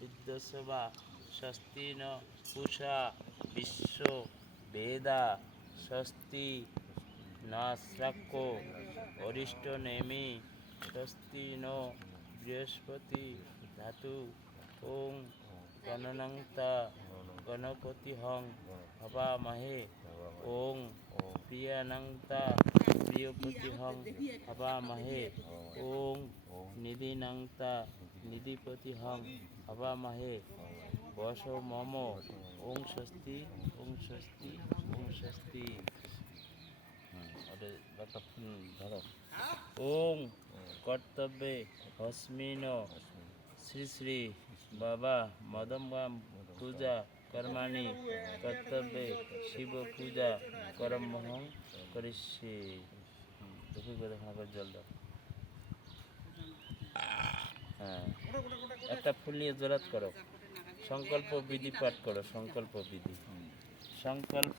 বিদ্যসভা স্বস্তি ন পূষা বিশ্ব বেদা স্বস্তি নাশ্রাক্য অরিষ্ট নেমি স্বস্তি ন বৃহস্পতি ধাতু ওং গণনংতা গণপতি হং হবামহে ওং প্রিয়ানংতা, প্রিয়পতি হং হবামহে ওং নিধিনংতা নিধিপতি হং হবামহে বস মম ওং স্বস্তি ওং স্বস্তি ওং স্বস্তি ধরো ওং কর্তব্যে হস্মিন শ্রী শ্রী বাবা মদম্বাম পূজা কর্মাণি কর্তব্যে শিব পূজা করমহং করিষ্যে দুঃখী করে খাবার জল দাও। হ্যাঁ একটা ফুল নিয়ে জোরাত করো। সংকল্প বিধি পাঠ করো, সংকল্প বিধি। সংকল্প